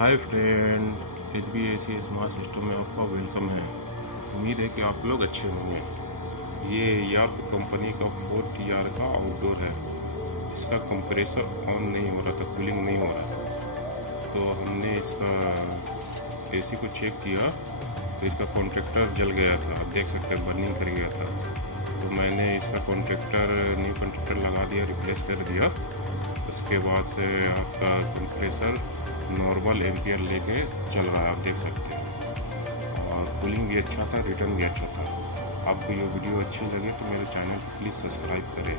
Hi friend, HBAC smart system में आपका welcome है। उम्मीद है कि आप लोग अच्छे होंगे। ये यार्क कंपनी का 4TR का आउटडोर है। इसका कंप्रेसर ऑन नहीं हो रहा था, कूलिंग नहीं हो रहा था। तो हमने इसका AC को चेक किया तो इसका कॉन्ट्रैक्टर जल गया था। आप देख सकते हैं बर्निंग कर गया था। तो मैंने इसका न्यू कॉन्ट्रैक्टर लगा दिया, रिप्लेस कर दिया। उसके बाद से आपका कंप्रेसर नॉर्मल एम्पियर लेके चल रहा है, आप देख सकते हैं। और कूलिंग भी अच्छा था, रिटर्न भी अच्छा था। आपको ये वीडियो अच्छी लगे तो मेरे चैनल को प्लीज़ सब्सक्राइब करें।